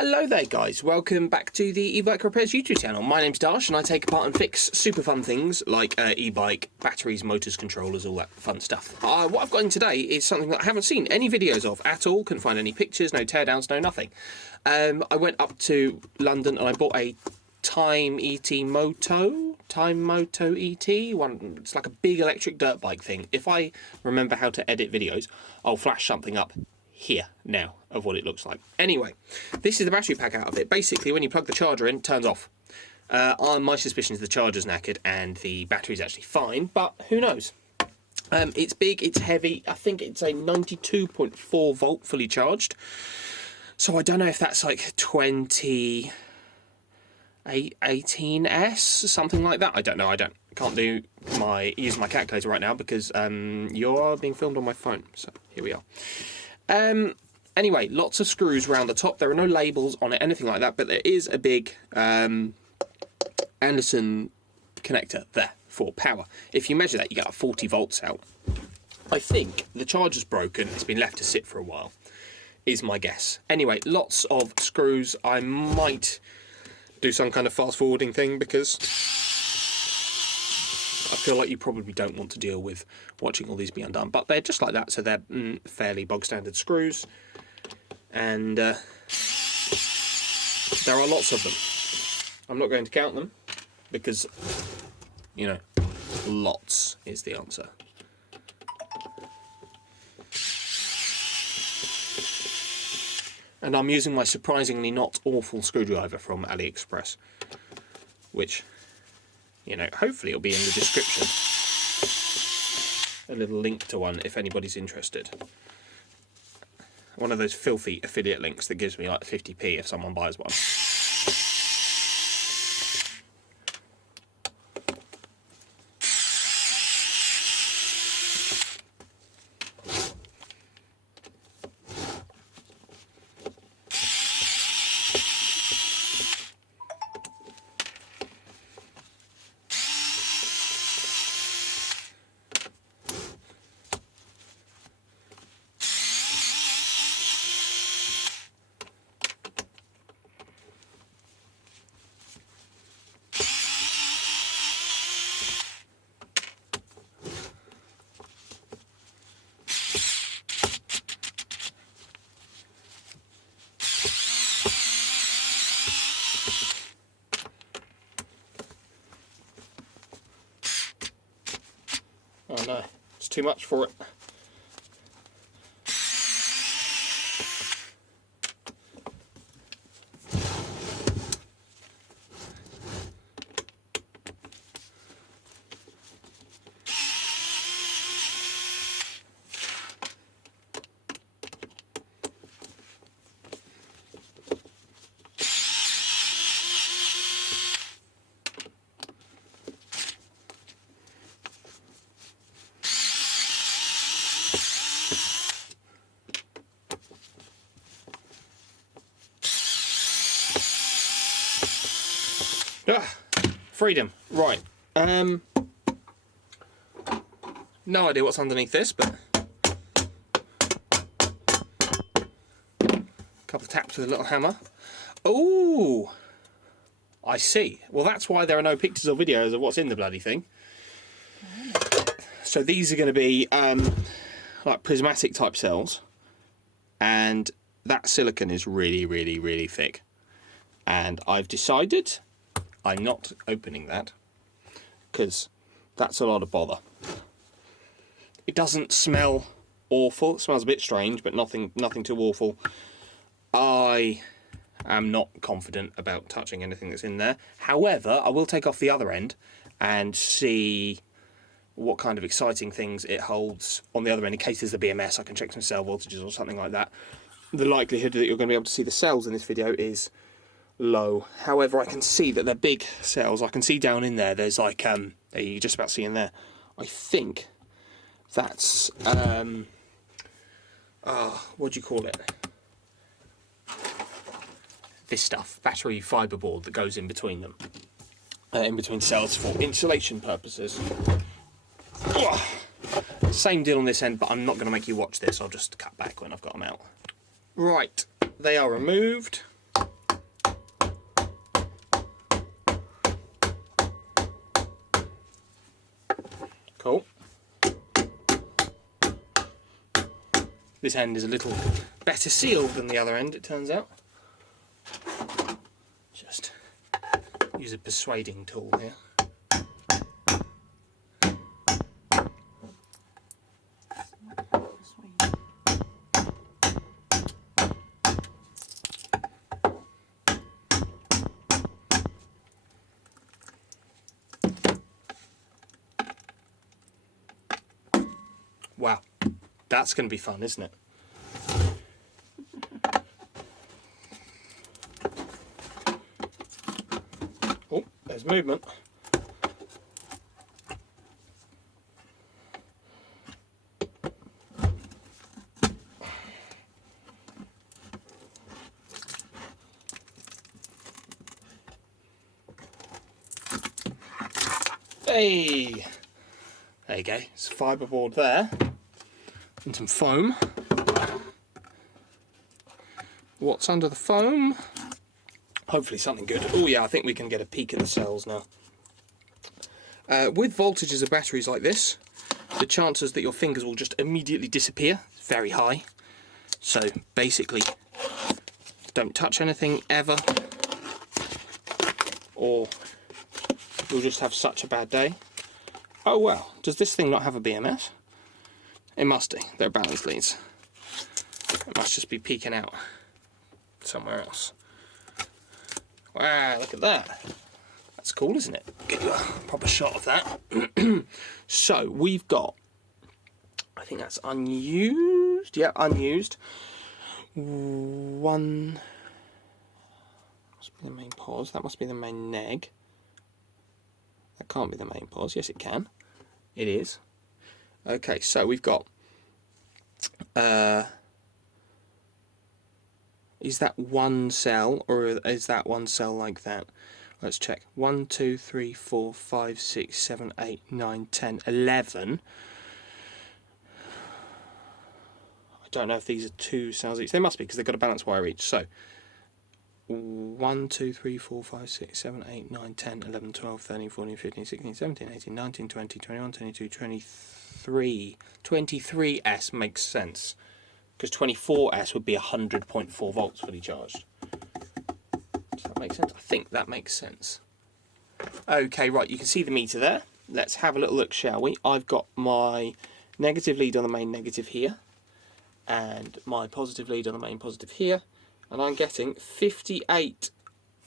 Hello there guys, welcome back to the e-bike repairs YouTube channel. My name's Darsh and I take apart and fix super fun things like e-bike, batteries, motors, controllers, all that fun stuff. What I've got in today is something that I haven't seen any videos of at all, couldn't find any pictures, no teardowns, no nothing. I went up to London and I bought a Time Moto ET one. It's like a big electric dirt bike thing. If I remember how to edit videos, I'll flash something up here now of what it looks like. Anyway, this is the battery pack out of it. Basically, when you plug the charger in, it turns off. My suspicion is the charger's knackered and the battery's actually fine, but who knows? It's big, it's heavy. I think it's a 92.4 volt fully charged. So I don't know if that's like 18S, something like that. I don't know. Can't use my calculator right now because you're being filmed on my phone. So here we are. Anyway, lots of screws around the top. There are no labels on it, anything like that, but there is a big Anderson connector there for power. If you measure that, you get 40 volts out. I think the charger's broken. It's been left to sit for a while, is my guess. Anyway, lots of screws. I might do some kind of fast forwarding thing because I feel like you probably don't want to deal with watching all these be undone, but they're just like that, so they're fairly bog standard screws, and there are lots of them. I'm not going to count them because, you know, lots is the answer. And I'm using my surprisingly not awful screwdriver from AliExpress, which, you know, hopefully it'll be in the description. A little link to one if anybody's interested. One of those filthy affiliate links that gives me like 50p if someone buys one. Oh no, it's too much for it. Freedom. Right. No idea what's underneath this, but a couple of taps with a little hammer. Oh, I see. Well, that's why there are no pictures or videos of what's in the bloody thing. So these are going to be like prismatic type cells, and that silicon is really, really, really thick. And I've decided I'm not opening that because that's a lot of bother. It doesn't smell awful. It smells a bit strange, but nothing too awful. I am not confident about touching anything that's in there. However, I will take off the other end and see what kind of exciting things it holds on the other end in case there's a BMS. I can check some cell voltages or something like that. The likelihood that you're going to be able to see the cells in this video is low. However, I can see that they're big cells. I can see down in there, there's like, there you just about see in there. I think that's, what do you call it? This stuff, battery fibre board that goes in between them. In between cells for insulation purposes. Same deal on this end, but I'm not going to make you watch this. I'll just cut back when I've got them out. Right, they are removed. Cool. This end is a little better sealed than the other end, it turns out. Just use a persuading tool here. Wow, that's going to be fun, isn't it? Oh, there's movement. Hey! There you go, it's fibreboard there. And some foam. What's under the foam? Hopefully something good. Oh yeah, I think we can get a peek at the cells now. With voltages of batteries like this, the chances that your fingers will just immediately disappear is very high. So basically, don't touch anything ever, or you'll just have such a bad day. Oh well, does this thing not have a BMS? It must do. They're balance leads. It must just be peeking out somewhere else. Wow, look at that. That's cool, isn't it? Get you a proper shot of that. So we've got, I think that's unused. Yeah, unused. One. Must be the main pause. That must be the main neg. That can't be the main pause. Yes, it can. It is. Okay, so we've got, is that one cell, or is that one cell like that? Let's check. 1, 2, 3, 4, 5, 6, 7, 8, 9, 10, 11. I don't know if these are 2 cells each. They must be, because they've got a balance wire each. So, 1, 2, 3, 4, 5, 6, 7, 8, 9, 10, 11, 12, 13, 14, 15, 16, 17, 18, 19, 20, 21, 22, 23. 23S makes sense, because 24S would be 100.4 volts fully charged. Does that make sense? I think that makes sense. Okay, right, you can see the meter there. Let's have a little look, shall we? I've got my negative lead on the main negative here, and my positive lead on the main positive here, and I'm getting 58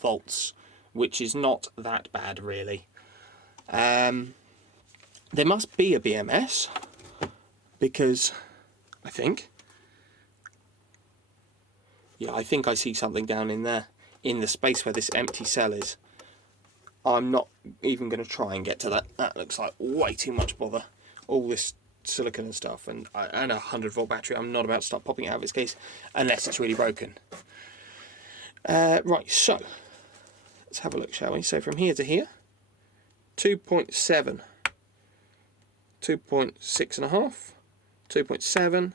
volts, which is not that bad, really. There must be a BMS, because I think I see something down in there, in the space where this empty cell is. I'm not even going to try and get to that. That looks like way too much bother. All this silicon and stuff, and a 100-volt battery. I'm not about to start popping it out of its case unless it's really broken. Right, so let's have a look, shall we? So from here to here, 2.7, 2.6 and a half, 2.7,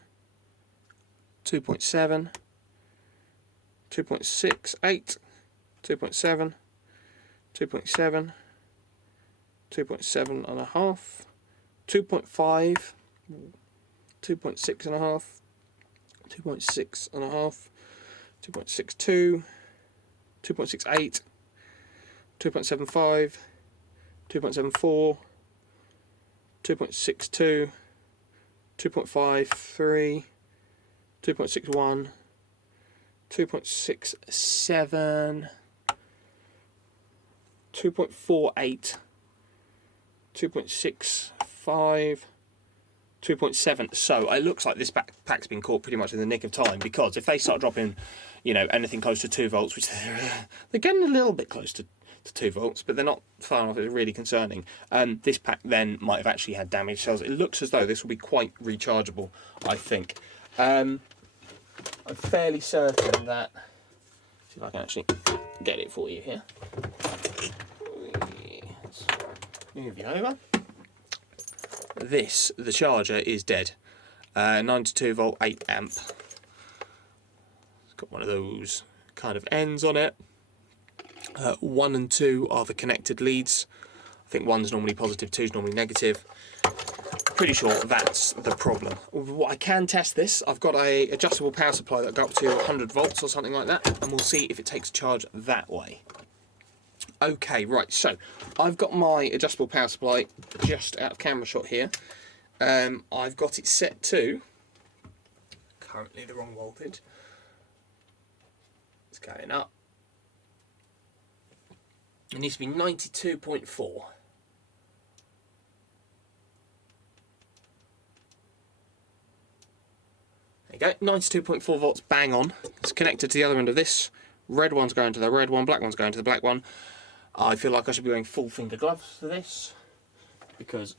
2.7, 2.68, 2.7, 2.7, 2.7 and a half, 2.5, 2.6 and a half, 2.6 and a half, 2.62, 2.68, 2.75, 2.74, 2.62, 2.53, 2.61, 2.67, 2.48, 2.65, 2.7. So it looks like this pack's been caught pretty much in the nick of time, because if they start dropping, you know, anything close to 2 volts, which they're getting a little bit close to 2 volts, but they're not far off. It's really concerning. This pack then might have actually had damaged cells. It looks as though this will be quite rechargeable, I think. I'm fairly certain that, see if I can actually get it for you here. Let's move you over. The charger is dead. 92 volt, 8 amp. It's got one of those kind of ends on it. 1 and 2 are the connected leads. I think 1's normally positive, 2's normally negative. pretty sure that's the problem. What I can test this, I've got a adjustable power supply that go up to 100 volts or something like that, and we'll see if it takes charge that way. Okay, right, so I've got my adjustable power supply just out of camera shot here. I've got it set to, currently the wrong voltage. It's going up. It needs to be 92.4. There you go, 92.4 volts, bang on. It's connected to the other end of this. Red one's going to the red one, black one's going to the black one. I feel like I should be wearing full finger gloves for this because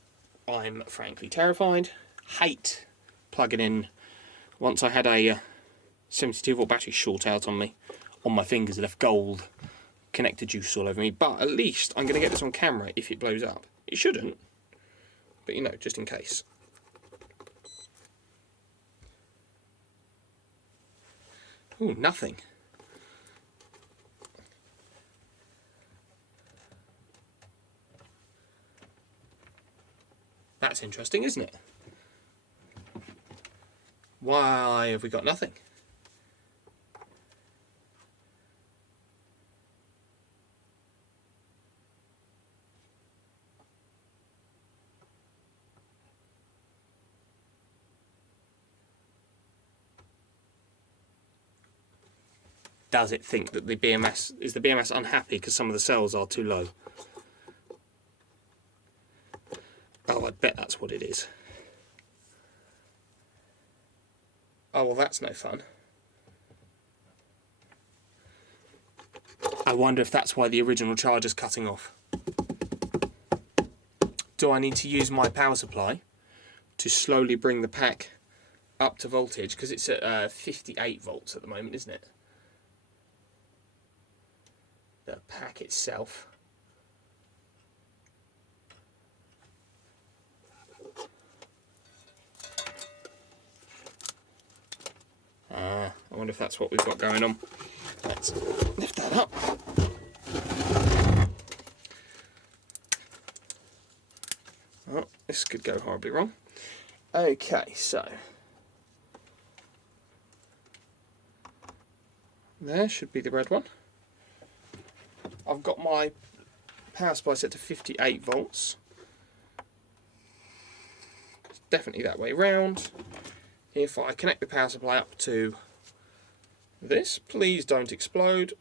I'm frankly terrified. Hate plugging in. Once I had a 72 volt battery short out on me, on my fingers, it left gold connector juice all over me. But at least I'm going to get this on camera if it blows up. It shouldn't, but you know, just in case. Ooh, nothing. That's interesting, isn't it? Why have we got nothing? Does it think that the BMS, is the BMS unhappy because some of the cells are too low? Oh, I bet that's what it is. Oh, well, that's no fun. I wonder if that's why the original charger's cutting off. Do I need to use my power supply to slowly bring the pack up to voltage? Because it's at 58 volts at the moment, isn't it? The pack itself. I wonder if that's what we've got going on. Let's lift that up. Oh, this could go horribly wrong. Okay, so there should be the red one. I've got my power supply set to 58 volts. It's definitely that way round. If I connect the power supply up to this, please don't explode.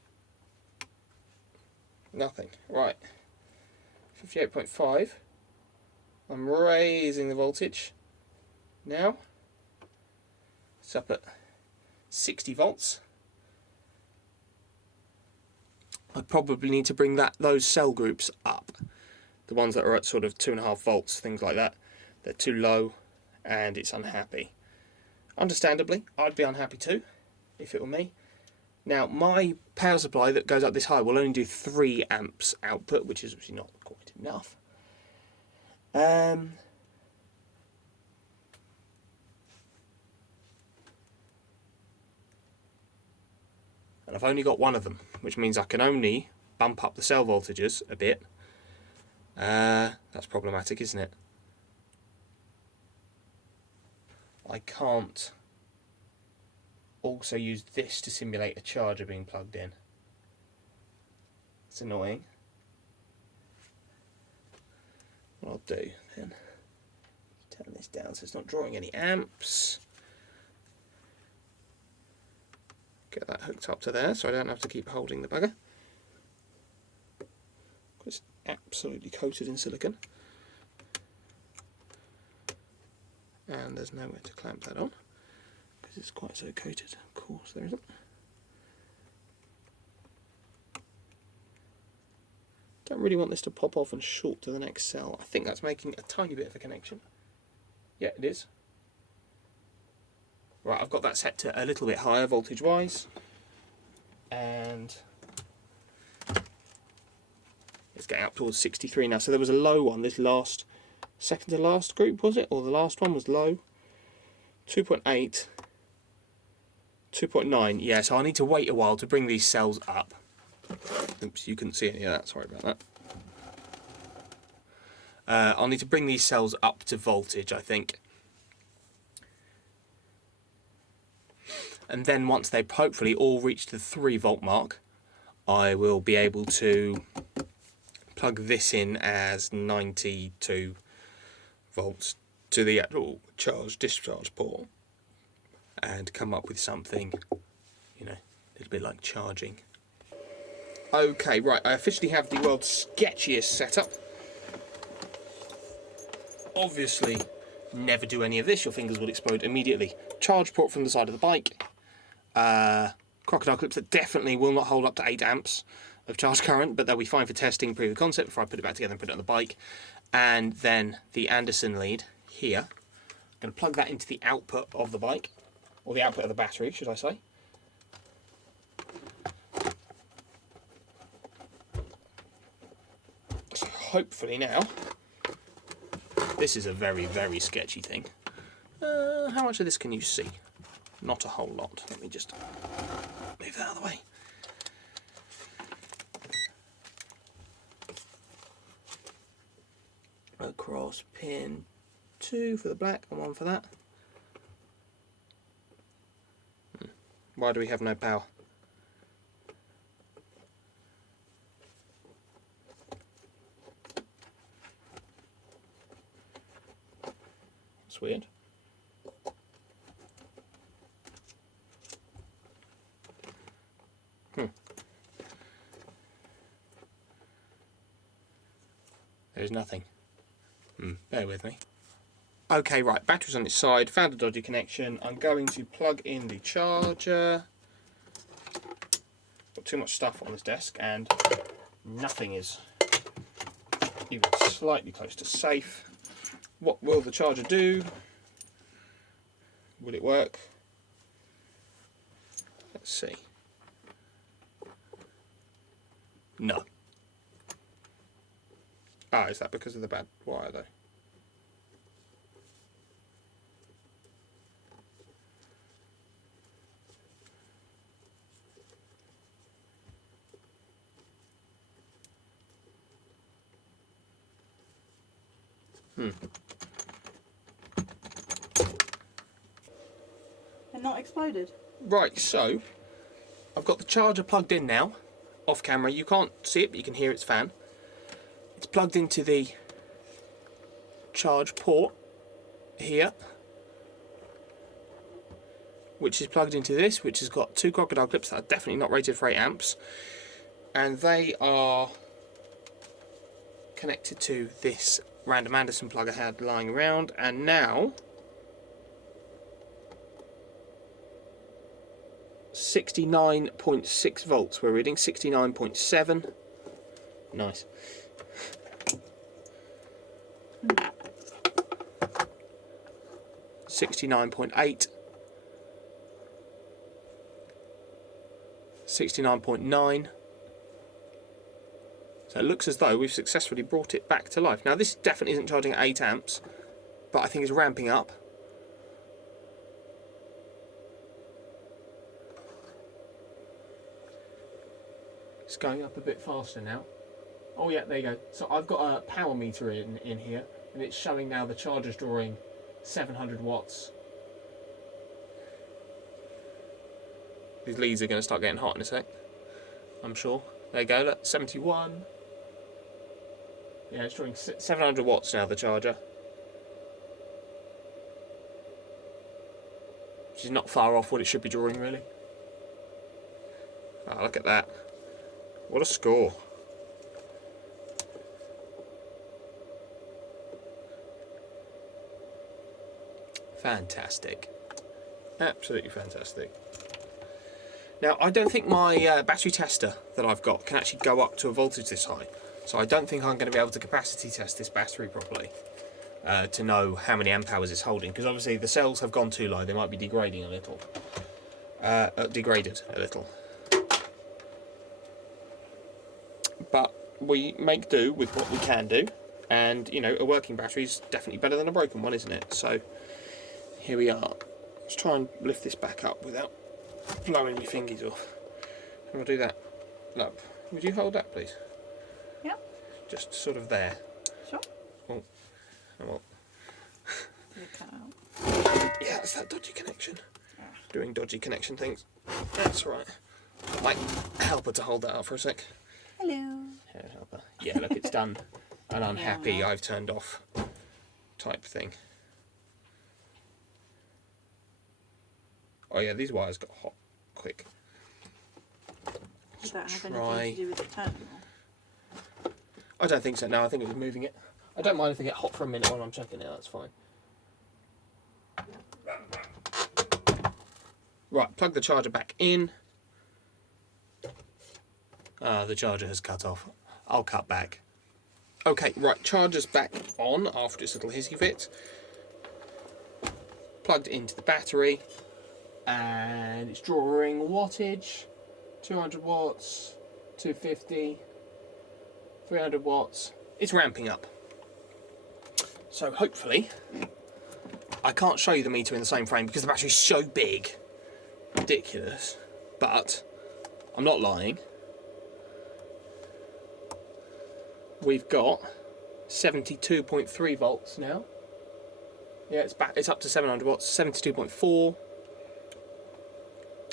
Nothing. Right. 58.5. I'm raising the voltage. Now it's up at 60 volts. I probably need to bring those cell groups up. The ones that are at sort of 2.5 volts, things like that. They're too low and it's unhappy. Understandably, I'd be unhappy too, if it were me. Now, my power supply that goes up this high will only do 3 amps output, which is obviously not quite enough. And I've only got one of them, which means I can only bump up the cell voltages a bit. That's problematic, isn't it? I can't also use this to simulate a charger being plugged in. It's annoying. What I'll do then, turn this down so it's not drawing any amps. Get that hooked up to there so I don't have to keep holding the bugger. It's absolutely coated in silicone. And there's nowhere to clamp that on because it's quite so coated. Of course there isn't. Don't really want this to pop off and short to the next cell. I think that's making a tiny bit of a connection. Yeah, it is. Right, I've got that set to a little bit higher voltage wise, and it's getting up towards 63 now. So there was a low one, this last, second to last group was it, or the last one was low, 2.8, 2.9, yeah, so I need to wait a while to bring these cells up. Oops, you couldn't see any of that, sorry about that. I'll need to bring these cells up to voltage, I think. And then once they hopefully all reach the 3 volt mark, I will be able to plug this in as 92 volts to the actual charge discharge port and come up with something, you know, a little bit like charging. Okay, right, I officially have the world's sketchiest setup. Obviously, never do any of this, your fingers will explode immediately. Charge port from the side of the bike. Crocodile clips that definitely will not hold up to 8 amps of charge current, but they'll be fine for testing proof of concept before I put it back together and put it on the bike. And then the Anderson lead here. I'm going to plug that into the output of the bike, or the output of the battery, should I say. So hopefully now, this is a very, very sketchy thing. How much of this can you see? Not a whole lot. Let me just move that out of the way. Across pin 2 for the black and 1 for that. Why do we have no power? That's weird. There's nothing. Bear with me. Okay, right, battery's on its side, found a dodgy connection. I'm going to plug in the charger. Got too much stuff on this desk and nothing is even slightly close to safe. What will the charger do? Will it work? Let's see. No. Ah, is that because of the bad wire though? And not exploded? Right, so I've got the charger plugged in now, off camera. You can't see it, but you can hear its fan. It's plugged into the charge port here, which is plugged into this, which has got 2 crocodile clips that are definitely not rated for 8 amps, and they are connected to this random Anderson plug I had lying around, and now 69.6 volts we're reading, 69.7. Nice. 69.8, 69.9. So it looks as though we've successfully brought it back to life. Now this definitely isn't charging at 8 amps, but I think it's ramping up. It's going up a bit faster now. Oh yeah, there you go. So I've got a power meter in here, and it's showing now the charger's drawing 700 watts. These leads are going to start getting hot in a sec, I'm sure. There you go, look, 71. Yeah, it's drawing 700 watts now, the charger. Which is not far off what it should be drawing, really. Oh, look at that. What a score. Fantastic. Absolutely fantastic. Now, I don't think my battery tester that I've got can actually go up to a voltage this high. So I don't think I'm going to be able to capacity test this battery properly to know how many amp hours it's holding. Because obviously the cells have gone too low. They might be degrading a little. Degraded a little. But we make do with what we can do. And, you know, a working battery is definitely better than a broken one, isn't it? So here we are. Let's try and lift this back up without blowing my fingers off. How do I do that? Look, would you hold that, please? Yep. Just sort of there. Sure. Oh, Oh, well. Did it cut out? Yeah, it's that dodgy connection. Doing dodgy connection things. That's right. Might help her to hold that up for a sec. Hello. Help her. Yeah, look, it's done. And I'm happy I've turned off type thing. Oh yeah, these wires got hot quick. Does that have anything to do with the terminal? I don't think so. No, I think it was moving it. I don't mind if they get hot for a minute while I'm checking it. That's fine. Right, plug the charger back in. The charger has cut off. I'll cut back. Okay, right, charger's back on after its little hissy fit. Plugged into the battery. And it's drawing wattage. 200 watts, 250, 300 watts. It's ramping up. So hopefully, I can't show you the meter in the same frame because the battery's so big. Ridiculous. But, I'm not lying. We've got 72.3 volts now. Yeah, it's back. It's up to 700 watts. 72.4.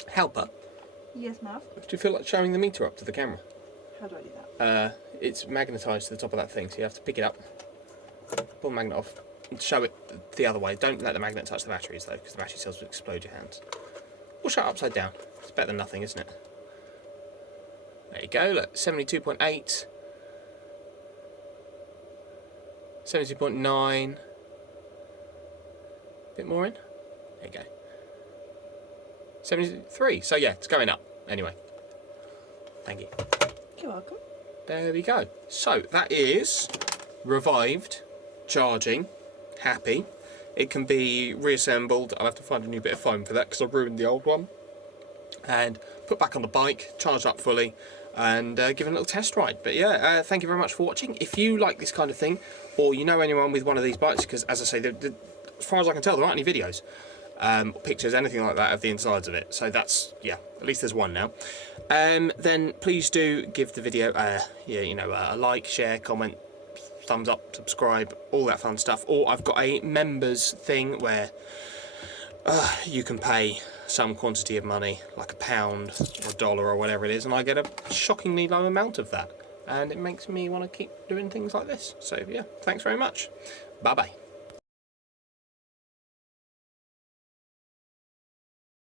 Helper. Yes, Mav. Do you feel like showing the meter up to the camera? How do I do that? It's magnetised to the top of that thing, so you have to pick it up, pull the magnet off, and show it the other way. Don't let the magnet touch the batteries though, because the battery cells will explode your hands. Or show it upside down. It's better than nothing, isn't it? There you go, look, 72.8. 72.9. Bit more in. There you go. 73. So yeah, it's going up. Anyway. Thank you. You're welcome. There we go. So that is revived, charging, happy. It can be reassembled. I'll have to find a new bit of foam for that because I ruined the old one. And put back on the bike, charged up fully, and give it a little test ride. But yeah, thank you very much for watching. If you like this kind of thing, or you know anyone with one of these bikes, because as I say, as far as I can tell, there aren't any videos, pictures, anything like that of the insides of it. So that's, yeah, at least there's one now. Then please do give the video a like, share, comment, thumbs up, subscribe, all that fun stuff. Or I've got a members thing where you can pay some quantity of money, like £1 or $1 or whatever it is, and I get a shockingly low amount of that. And it makes me want to keep doing things like this. So yeah, thanks very much. Bye bye.